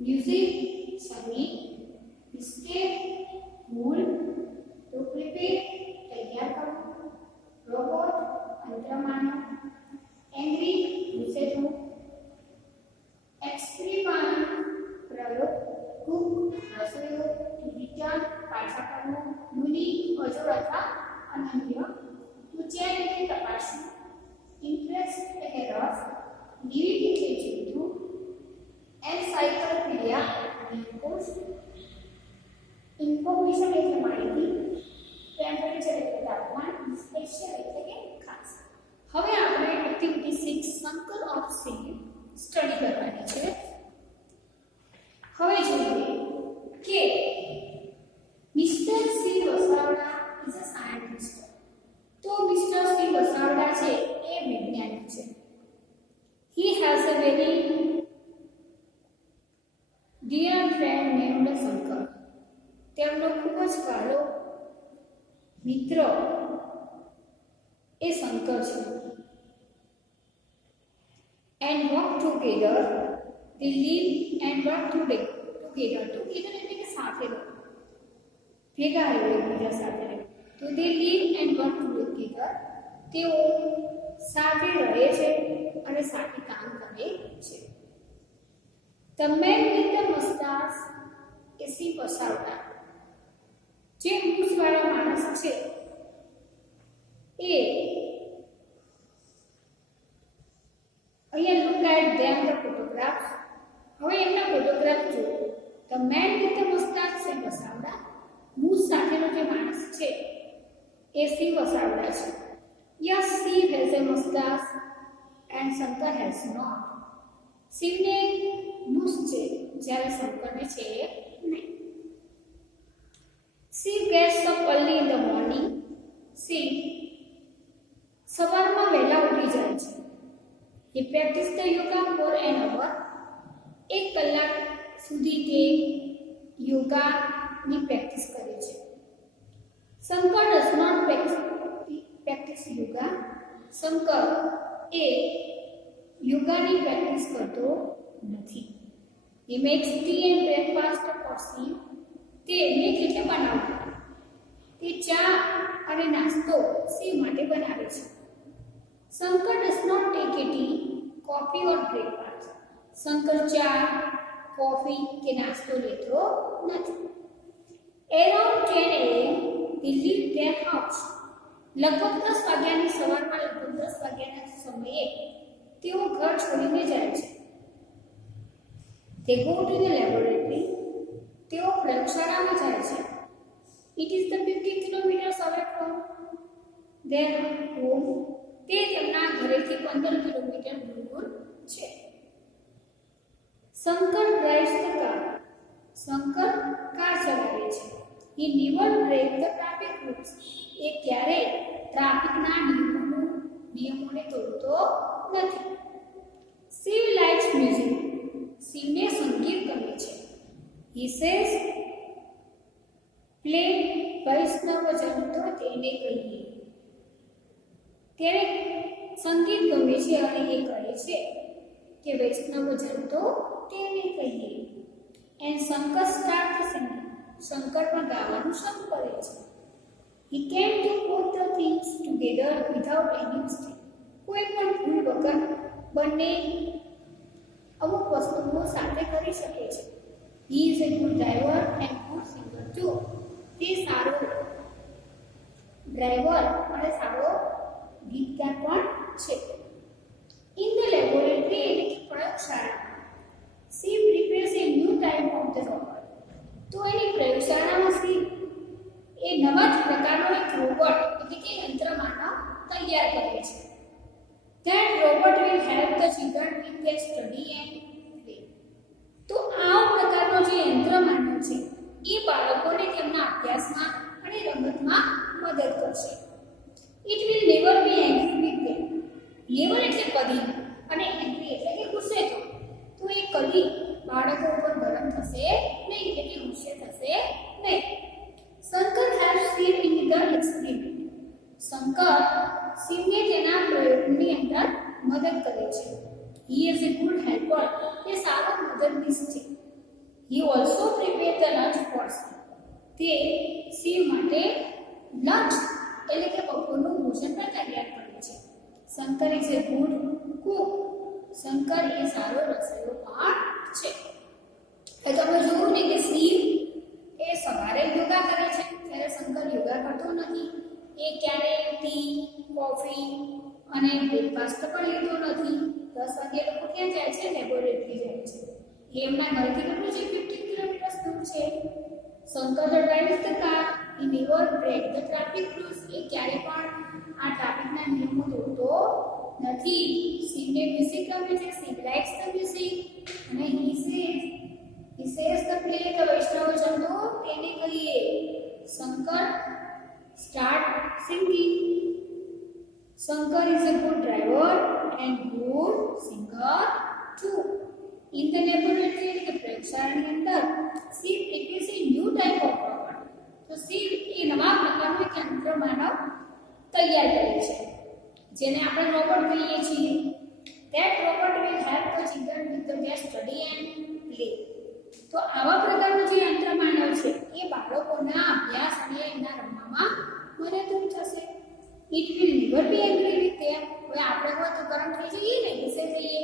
Music संगीत step मूल to prepare तैयार करो रोबोट अंतर मानव एंग्री गुस्से हो एक्सपेरिमेंट प्रयोग कुक रसोईयो विज्ञान पाछा करनो युनिक अजोड़ अथवा अनन्य ऊंचाई तपासनी इंटरेस्ट એટલે રસ લિવિંગ એટલે જીવતું એન્સાઇક્લોપીડિયા કોર્સ ઇન્ફોર્મેશન એટલે માહિતી ટેમ્પરેચર એટલે તાપમાન સ્પેશિયલ એટલે કે ખાસ હવે આપણે activity 6 circle of C study કરવાની છે હવે જોઈએ કે mister C Vasavada is a scientist તો મિસ્ટર સી વસાવડા છે એ વૈજ્ઞાનિક છે he has a very dear friend named Shankar તેમનો ખૂબ જ કાળો મિત્ર એ શંકર છે and work together they live and work together એટલે કે સાથે રહે ભેગા રહે એકબીજા સાથે રહે તો they live and work together તેઓ સાથે રહે છે અને સાથે કામ કરે છે the man with the mustache A C Vasavada જે મૂછવાળા માણસ છે એ અહીંયા look at them the photographs હવે એમના ફોટોગ્રાફ જુઓ the man with the mustache C Vasavada મૂછ સાથેનો જે માણસ છે એ સી વસાવડા છે yes Steve has a mustache and Shankar has not Steve ને મૂછ છે જ્યારે શંકર ને છે નહીં Steve gets up early in the morning Steve સવારમાં વહેલા ઉઠી જાય છે he practice the yoga for an hour 1 કલાક સુધી તે યોગાની પ્રેક્ટિસ કરે છે Shankar does not practice yoga Shankar એ યોગાની પ્રેક્ટિસ કરતો નથી he makes tea and breakfast for Steve તે મેક એટલે બનાવવું તે ચા અને નાસ્તો Steve માટે બનાવે છે Shankar does not take a tea coffee or breakfast Shankar ચા કોફી કે નાસ્તો લેતો નથી around 10 a.m. they leave their house લગભગ 10 વાગ્યાની સવારમાં લગભગ 10 વાગ્યાના સમયે તેઓ ઘર છોડીને જાય છે they go to the laboratory તેઓ પ્રયોગશાળામાં જાય છે it is the 50 kilometers away from their home તે તેમના ઘરેથી 15 કિલોમીટર દૂર છે Shankar drives the car Shankar car ચલાવે છે he never break the traffic rules એ ક્યારે ટ્રાફિકના નિયમોને તોડતો નથી Steve likes music શિવને સંગીત ગમે છે he says play વૈષ્ણવજન તો તેને કહીએ તેને સંગીત ગમે છે અને એ કહે છે કે વૈષ્ણવજન તો તેને કહીએ and Shankar start the singing Shankar પણ ગાવાનું શરૂ કરે છે he came to put the things together without any mistake કોઈ પણ ભૂલ વગર બંને અમુક વસ્તુઓ સાથે કરી શકે છે he is a good driver and good singer too તે સારો ડ્રાઈવર અને સારો ગીતકાર પણ છે in the laboratory એટલે કે પ્રયોગશાળા she prepares a new type of the robot તો એની પ્રયોગશાળામાં she એ નવા જ પ્રકારનો એક રોબોટ એટલે કે યંત્રમાનવ તૈયાર કરે છે that robot will help the children with their study and play તો આ પ્રકારનો જે યંત્રમાનવ છે એ બાળકોને તેમના અભ્યાસમાં અને રમતમાં મદદ કરશે it will never be angry with them never એટલે કદી અને angry એટલે કે ગુસ્સે થવું તો એ કદી બાળકો ઉપર ગરમ થશે નહીં એટલે કે ગુસ્સે થશે નહીં Shankar helps Steve in the experiment Shankar શિવને તેના પ્રયોગની અંદર મદદ કરે છે he is a good helper તે સારો મદદનીશ છે He also prepared the lunch for Shiv. તે શિવ માટે લંચ એટલે કે બપોરનું ભોજન પણ તૈયાર કરે છે. Shankar is a good cook. Shankar એ સારો રસોઈયો પણ છે. તો તમે જોયું ને કે શિવ એ સવારે યોગા કરે છે ત્યારે શંકર યોગા કરતો નથી. એ ક્યારેય ટી, કોફી અને બ્રેકફાસ્ટ પણ લેતો નથી. 10 વાગે લોકો ક્યાં જાય છે? લેબોરેટરી જાય છે. એમના ઘરથી કેટલું છે? 15 કિલોમીટર દૂર છે. Shankar drives the car. He never break the traffic rules. એ ક્યારે પણ આ ટ્રાફિકના નિયમો તોડતો નથી. શિવને મ્યુઝિક ગમે છે. Shiv likes the music. અને he says the play the વૈષ્ણવજન. તો તેને કહીએ Shankar start singing. Shankar is a good driver and good singer too. In the laboratory એટલે કે પ્રયોગશાળાની અંદર Shiv prepares a new type of robot. તો શિવ એ નવા પ્રકારનું એક યંત્ર માનવ તૈયાર કરે છે જેને આપણે રોબોટ કહીએ છીએ. That robot will help the children with their study and play. તો આવા પ્રકારનું જે યંત્ર માનવ છે એ બાળકોના અભ્યાસ અને એના રમવામાં મદદરૂપ થશે. It will never be angry with them. હવે આપણે હોય તો ગરમ થઈ જઈએ ને, ગુસ્સે થઈએ,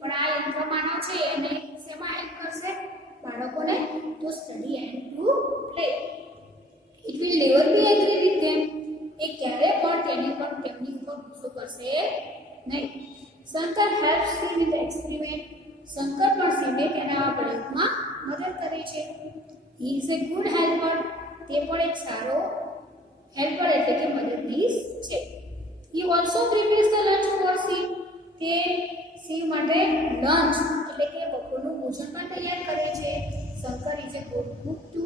પણ આ યંત્ર માનવ છે એને શેમાં હેલ્પ કરશે? બાળકોને તો study and to play. It will never be angry with them. એ ક્યારે પણ તેમની ઉપર ગુસ્સો કરશે નહીં. Shankar helps Shiv with experiment. Shankar પણ શિવને તેના પ્રયોગમાં મદદ કરે છે. He is a good helper. તે પણ એક સારો હેલ્પર એટલે કે મદદનીશ છે. He also prepares the lunch for Shiv. તે શિવ માટે લંચ એટલે કે બપોરનું ભોજન પણ તૈયાર કરે છે. Shankar is a good cook too.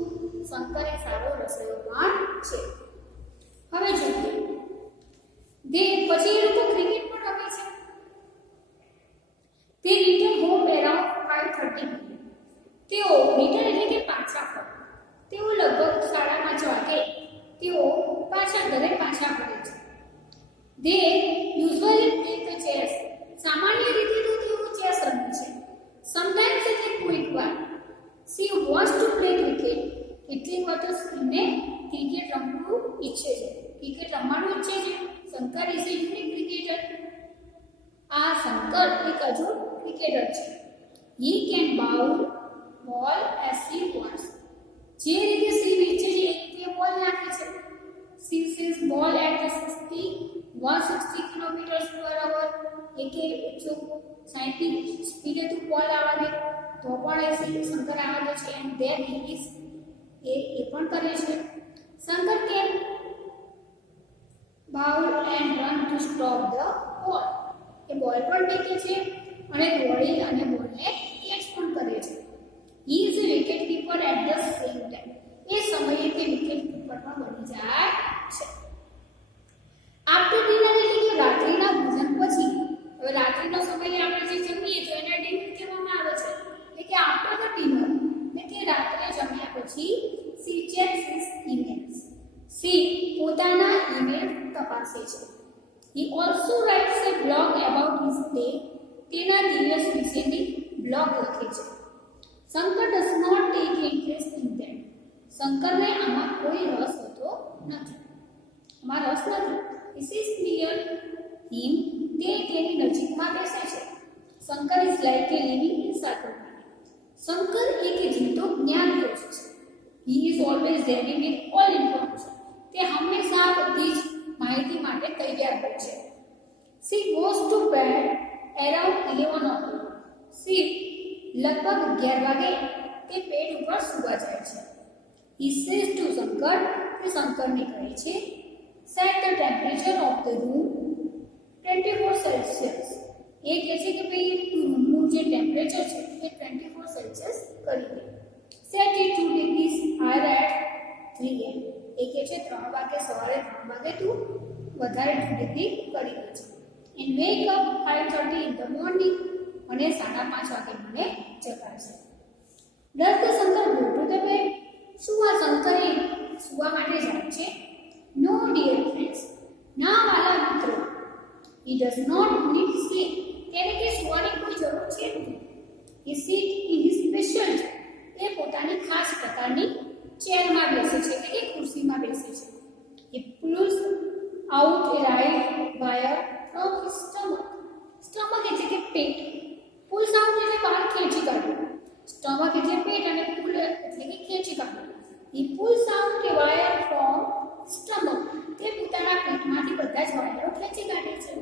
Shankar એ સારો રસોઈયો પણ છે. હવે જોઈએ પછી એ લોકો ક્રિકેટ પણ રમે છે. તે રિટર્ન હોમ અરાઉન્ડ 5:30 PM. તેઓ રિટર્ન એટલે કે પાછા ફરે. તેઓ લગભગ 5:30 વાગે તેઓ પાછા ઘરે પાછા ફરે છે. They usually play the chess. સામાન્ય રીતે તો તેઓ ચેસ રમે છે. Sometimes they quit one. She wants to play cricket. કેટલીક વાર તો શિવને ક્રિકેટ રમવું ઈચ્છે છે. ક્રિકેટ રમવાનું ઈચ્છે છે. Shankar is A unique cricketer. આ શંકર એક અજોડ ક્રિકેટર છે. He can bowl ball as he wants. જે રીતે શિવ ઈચ્છે છે એ રીતે બોલ નાખે છે. Shiv says ball at the 160 km/h. કે 160 સ્પીડે તું બોલ આવવા દે તો પણ એ શંકર આવવા દે છે. And there he is a પણ કરે છે. Shankar can bowl and run to stop the ball. એ બોલ પણ ફેંકે છે અને દોડી અને બોલને કેચ પણ કરે છે. He is a wicket keeper at the same time. એ સમયે તે વિકેટ કીપર પણ બની જાય છે. આફ્ટર ડિનર એટલે કે રાત્રિના ભોજન પછી. હવે રાત્રિનો સમય આપણે જે જમીએ તો એને ડિનર કહેવામાં આવે છે. એટલે કે આફ્ટર ધ ડિનર એટલે કે રાત્રે જમ્યા પછી she checks his emails. She પોતાના ઈમેલ તપાસે છે. He also writes a blog about his day. તેના દિવસ વિશેની બ્લોગ લખે છે. Shankar does not take interest in them. શંકરને આમાં કોઈ રસ હોતો નથી. આમાં રસ નથી. This is clear him. તે તેની નજીકમાં બેસે છે. Shankar is like a living encyclopedia. Shankar એક જીવતો જ્ઞાનકોશ છે. He is always ready with all information. તે હંમેશા બધી જ માહિતી માટે તૈયાર હોય છે. She goes to bed around 11 o'clock. She લગભગ 11 વાગે તે પેટ ઉપર સૂવા જાય છે. He says to Shankar. તે શંકરને કહે છે set the temperature of the room 24 Celsius. એ કહે છે કે ભાઈ રૂમનું જે ટેમ્પરેચર છે એ 24 સેલ્સિયસ કરી દે. Set it 2 degrees higher at 3 am. એ કહે છે 3 વાગે સવારે 3 વાગે તું વધારે 2 ડિગ્રી કરી દે છે. And wake up 5:30 in the morning. અને 5:30 વાગે મને જગાડશે. Does the Shankar go to the bed? શું આ શંકરે સુવા માટે જાય છે? No dear friends. ના વાલા મિત્રો. He does not need sleep. તેને કે સુવાની કોઈ જરૂર છે નહીં. He sit in his special chair. એ પોતાના ચેરમાં બેસે છે એટલે કે ખુરશીમાં બેસે છે. He pulls out a right wire from his stomach. Stomach એટલે કે પેટ. Pulls out એટલે બહાર ખેંચી કાઢવું. Stomach એટલે પેટ અને pull એટલે કે ખેંચી કાઢવું. He pulls out a wire from stomach. તે પોતાના પેટમાંથી બધા જ વાયરો ખેંચી કાઢે છે.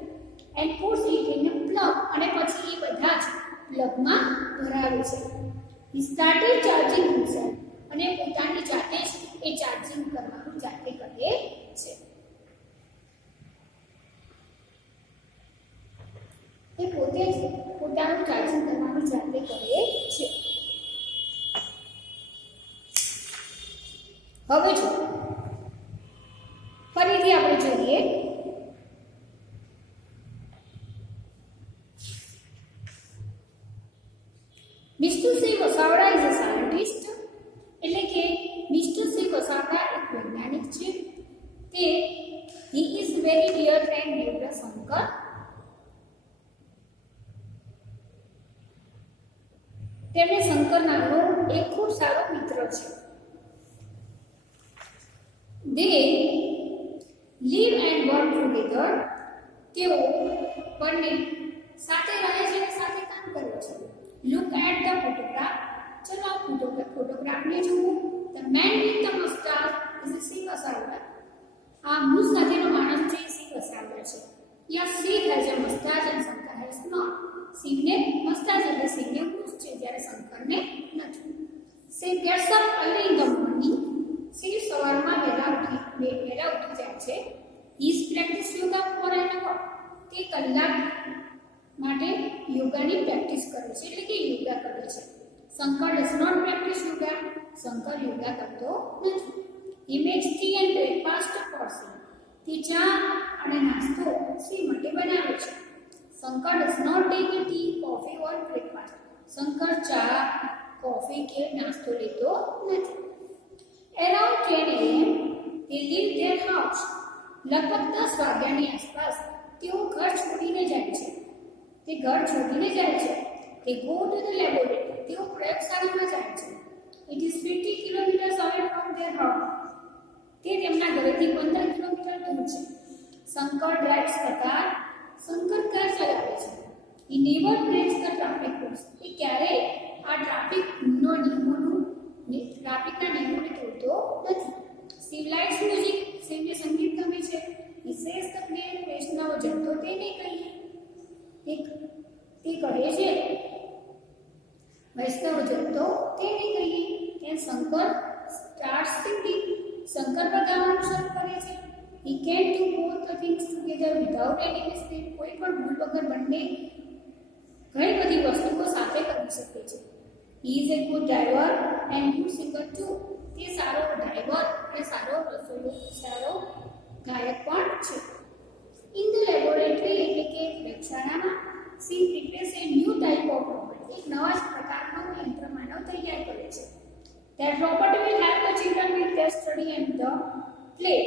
And puts it in a plug અને પછી એ બધા જ પ્લગમાં ભરાવે છે. He started charging himself અને પોતાની જાતે જ એ ચાર્જિંગ કરવાનું જાતે કરે છે. એ પોતે જ પોતાનું ચાર્જિંગ કરવાનું જાતે કરે છે. હવે જો ફરીથી આપણે જોઈએ mister C Vasavada is a scientist એટલે કે મિસ્ટર સી વસાવડા એક વૈજ્ઞાનિક છે. તે he is very dear friend neighbour Shankar. તેમને શંકર નામનો એક ખૂબ સારો મિત્ર છે. They live and work together. તેઓ બંને સાથે રહે છે અને સાથે કામ કરે છે. Look at the photograph. ચલો ફોટોગ્રાફને જુઓ. The man with the mustache is C Vasavada. આ મૂછ સાથેનો માણસ છે સી વસાવડા છે. Yes, she has a mustache and Shankar has not. શિવને mustache એટલે શિવને મૂછ છે જ્યારે શંકરને નથી. She gets up early in the morning. Shiv સવારમાં વહેલા ઉઠી જાય છે. He is practice yoga for an hour. તે કલાક માટે યોગાની પ્રેક્ટિસ કરે છે એટલે કે યોગા કરે છે. Shankar does not practice yoga. Shankar yoga કરતો નથી. He makes tea and breakfast for Shiv. તે ચા અને નાસ્તો શિવ માટે બનાવે છે. Shankar does not take a tea, coffee or breakfast. Shankar ચા, કોફી કે નાસ્તો લેતો નથી. Around 10 a.m. they leave their house. લગભગ 10 વાગ્યાની આસપાસ તેઓ ઘર છોડીને જાય છે. They go to the laboratory. તેઓ પ્રયોગશાળામાં જાય છે. It is 50 kilometers away from their house. તે તેમના ઘરેથી 15 કિલોમીટર દૂર છે. Shankar drives the car. Shankar car ચલાવે છે. He never breaks the traffic rules. એ ક્યારેય આ ટ્રાફિકના નિયમોને તોડતો નથી. Shiv likes music. શિવને સંગીત ગમે છે. He says the plane વૈષ્ણવ જતો તેને કહીએ. તે કહે છે વૈષ્ણવ જતો તેને કહીએ. ત્યાં શંકર starts singing. શંકર પર ગાવાનું શરૂ કરે છે. He can do both the things together without any mistake. કોઈ પણ ભૂલ વગર બંને ઘણી બધી વસ્તુઓ સાથે કરી શકે છે. He is a good driver and good singer too. તે સારો ડ્રાઈવર અને સારો ગાયક પણ છે. In the laboratory એટલે કે પ્રયોગશાળામાં She prepares a new type of robot. એક નવા જ પ્રકારનો યંત્ર માનવ તૈયાર કરે છે. That robot will help the children with their study and the play.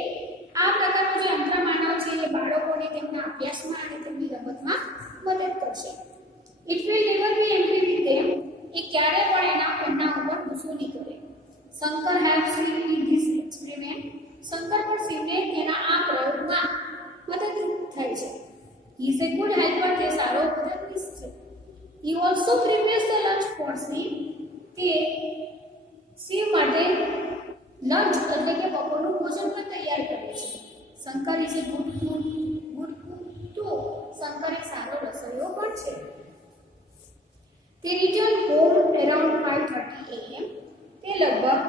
આ પ્રકારનો જે યંત્ર માનવ છે એ બાળકોને તેમના અભ્યાસમાં અને તેમની રમતમાં મદદ કરશે. It will never be angry with them. એ ક્યારે પણ એમના ઉપર ગુસ્સો નહીં કરે. Shankar helps Shiv in this experiment. Shankar પણ શિવને તેના આ પ્રયોગમાં મદદરૂપ થાય છે. He is a good helper. તે સારો મદદનીશ છે. He also prepares the lunch for Shiv. તે શિવ માટે લંચ એટલે કે બપોરનું ભોજન પણ તૈયાર કરે છે. Shankar is a good cook too. Shankar એક સારો રસોઈયો પણ છે. They return home around 5:30 a.m. તે લગભગ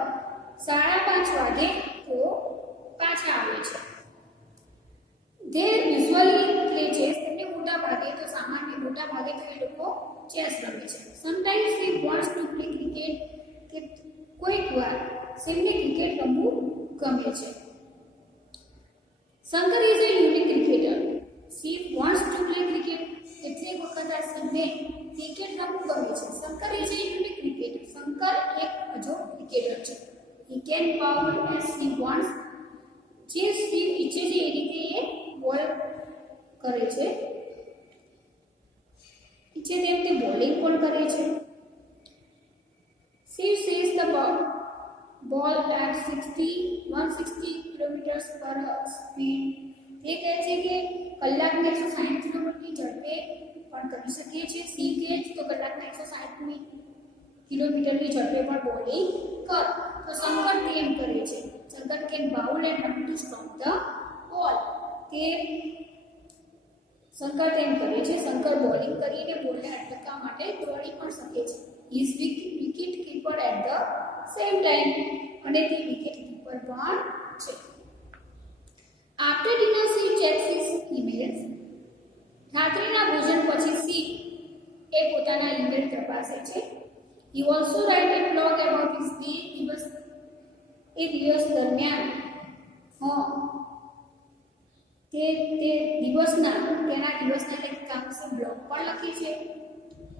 5:30 વાગે તેઓ પાછા આવે છે. They usually play chess. તેમને મોટા ભાગે તો એ લોકો ચેસ રમે છે. Sometimes they wants to play cricket. કે કોઈક વાર શિવને ક્રિકેટ રમવું ગમે છે. Shankar is a unique cricketer. Shiv wants to play cricket. કેટલીક વખત આ શિવને ક્રિકેટ રમવું ગમે છે. Shankar is a unique cricketer. Shankar એક અજોડ ક્રિકેટર છે. He can bowl as he wants. જે શિવ ઈચ્છે છે એ રીતે એ બોલ કરે છે. ઈચ્છે તેમ તે બોલિંગ પણ કરે છે. Shiv says the ball at 160 kilometre પર સ્પીડ. તે કહે છે કે કલાકને 160 કિલોમીટરની ઝડપે પણ કરી શકીએ છીએ. સી કહે તો કલાકના 160 કિલોમીટરની ઝડપે પણ બોલિંગ કર. તો શંકર તેમ કરે છે. Shankar can bowl and run to stop the બોલ. તે શંકર તેમ કરે છે. શંકર બોલિંગ કરીને બોલને અટકાવવા માટે દોડી પણ શકે છે. Is wicket keeper at the same time. અને તે વિકેટ કીપર પણ છે. After dinner C checks his emails. રાત્રિના ભોજન પછી સી એ પોતાના ઈમેલ તપાસે છે. He also write a blog about his day. દિવસ દરમિયાન તેના દિવસના કામ વિશે બ્લોગ પણ લખી છે.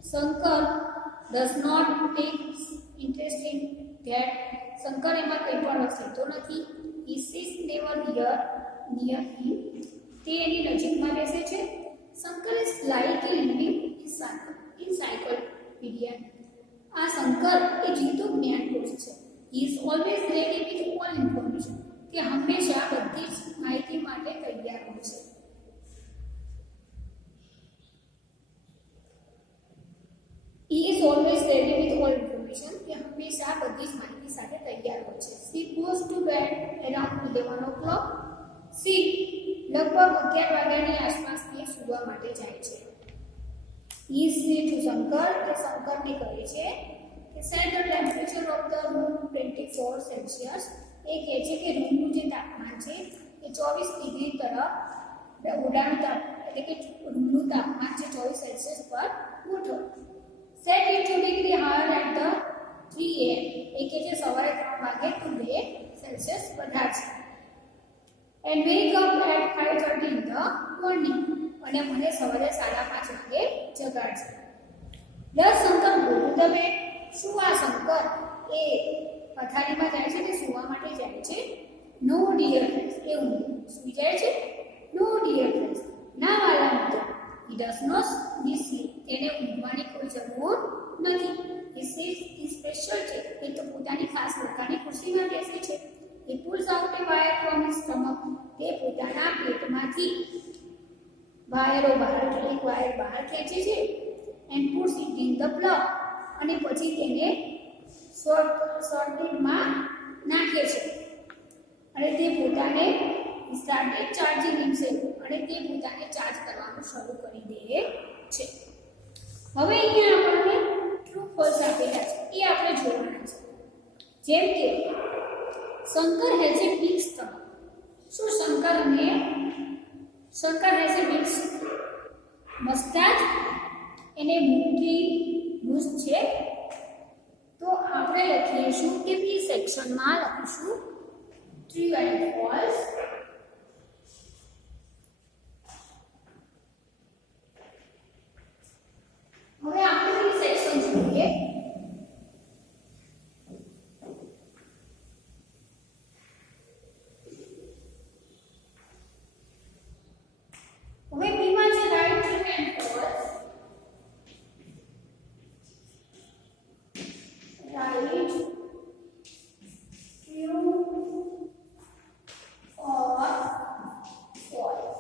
Shankar does not take interest in that. Shankar એમાં કંઈ પણ રસ લેતો નથી. He sits never near him. તે એની નજીકમાં બેસે છે. Shankar is like a living encyclopedia. આ શંકર એ જીવતું જ્ઞાનકોશ છે. He is always ready with all information. તે હંમેશા બધી જ માહિતી માટે તૈયાર હોય છે. He is always ready with all information. તે હંમેશા બધી જ માહિતી સાથે તૈયાર હોય છે. She goes to bed around 11 o'clock. She લગભગ 11 વાગ્યાની આસપાસ તે સૂવા માટે જાય છે. He says to શંકર, તે શંકરને કહે છે કે set the temperature of the room 24 Celsius. એ કહે છે કે રૂમનું જે તાપમાન છે એ 24 ડિગ્રી તરફ ઓરડાનું તાપમાન એટલે કે રૂમનું તાપમાન છે 24 સેલ્સિયસ પર ગોઠવો. Set it to degree higher at the 3 AM. એ કહે છે સવારે 3 વાગે તું 2 સેલ્સિયસ વધારશે. And wake up at 5:30 in the morning. અને મને સવારે 5:30 વાગે જગાડશે. Does Shankar go to the bed. શું આ શંકર એ પથારીમાં જાય છે, તે સૂવા માટે જાય છે? No dear friends. એ સૂઈ જાય છે? No dear friends. ના વાલા મિત્રો. He does not need sleep. તેને ઊંઘવાની કોઈ જરૂર નથી. હી સ્પેશિયલ છે. એ તો પોતાની ખાસ પ્રકારની ખુરશીમાં બેસે છે. He pulls out a wire from his stomach. તે પોતાના પેટમાંથી વાયરો બહાર ખેંચે છે. And puts it in the plug. અને પછી તેને સર્કિટમાં નાખે છે. અને તે પોતાને સ્ટાર્ટેડ ચાર્જિંગ હિમસેલ્ફ. અને તે પોતાને ચાર્જ કરવાનું શરૂ કરી દે છે. હવે અહીંયા આપણને ટ્રુ ફોલ્સ આપેલા છે, એ આપણે જોવાના છે. જેમ કે Shankar has a big stomach. શું શંકર હેઝ એ બિગ મસ્ટાચ? એને મોટી મૂછ છે. તો આપણે લખીશું કે બી સેક્શનમાં લખીશું ટ્રુ એન્ડ ફોલ્સ. હવે આપણે બી સેક્શન જોઈએ. હવે બીમાં છે right, true and false. Right, true or false.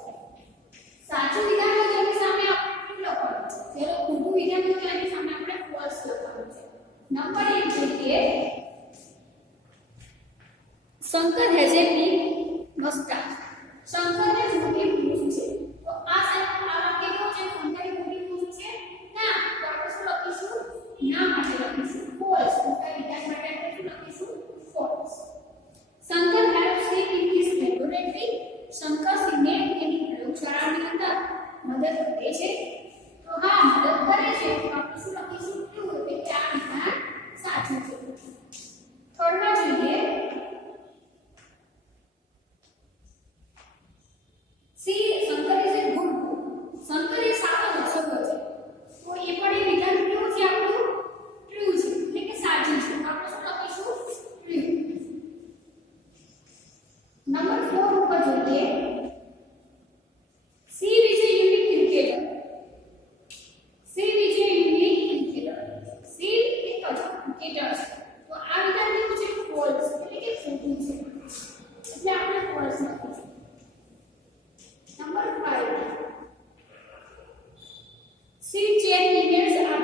સાચું વિધાન હોય તેની સામે આપણે ટ્રુ લખવાનું છે. જ્યારે ખોટું વિધાન હોય તેની સામે આપણે ફોલ્સ લખવાનું છે. નંબર 1 જોઈએ, શંકર હેઝ એ બિગ મસ્ટાચ. શંકરને મોટી મૂછ છે. તો આ વાક્ય કેવું છે? શંકરને મોટી મૂછ છે? ના. તો આપણે શું લખીશું? ના માટે લખીશું ફોલ્સ. મોટા વિધાન માટે આપણે શું લખીશું? False. Shankar helps him in his laboratory. Shankar સિંહને એની પ્રયોગશાળાની અંદર મદદ કરે છે. તો હા, મદદ કરે છે. તો આપણે શું લખીશું? ટ્રુ. એટલે કે આ વિધાન સાચું છે. થર્ડમાં જોઈએ, Shankar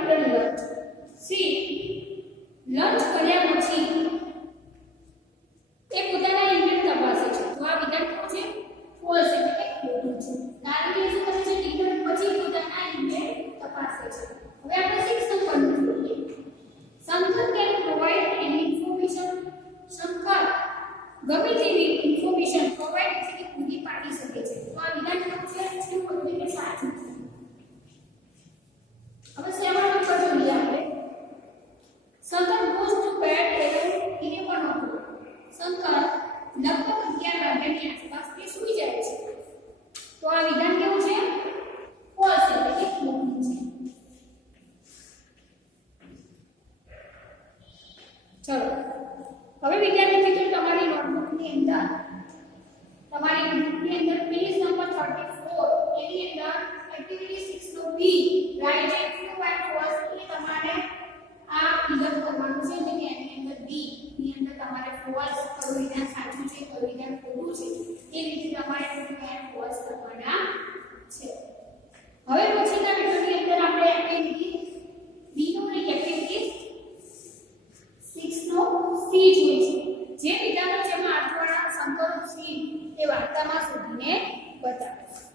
after lunch C lunch કર્યા પછી એ પોતાના ઇન્ટેન્ટ તપાસે છે. તો આ વિધાન કેવું છે? ફોલ્સ એટલે કે ખોટું છે. નાની શું કરે છે? ડિનર પછી પોતાના ઇન્ટેન્ટ તપાસે છે. હવે આપણે 6 નંબરનું જોઈએ. Shankar can provide any information. Shankar ગમે તેવી ઇન્ફોર્મેશન પ્રોવાઇડ એટલે કે પૂરી પાડી શકે છે. તો આ વિધાન કેવું છે? શું ખોટું કે સાચું છે? હવે 7 નંબર જોઈએ આપણે. Shankar goes to bed around 11 o'clock. Shankar લગભગ 11 વાગ્યાની આસપાસ તે સૂઈ જાય છે. તો આ વિધાન કેવું છે? ફોલ્સ એટલે કે ખોટું છે. ચલો હવે વિદ્યાર્થી મિત્રો તમારી નોટબુકની અંદર પેજ નંબર 34 એની અંદર એક્ટિવિટી 6 નો B write a true and false એટલે તમારે આ ફિલઅપ કરવાનું છે. એટલે કે એની અંદર બી ની અંદર તમારે ફોલ્સ કયું વિધાન સાચું છે કયું વિધાન ખોટું છે એ રીતે તમારે ટ્રુ એન્ડ ફોલ્સ કરવાના છે. હવે પછીના વિડિયોની અંદર આપણે એક્ટિવિટી બી નો એક એક્ટિવિટી 6 નો સી જોઈએ છે. જે વિધાનો જેમાં અર્થવાળા સંકરો સી એ વાર્તામાં શોધીને બતાવો.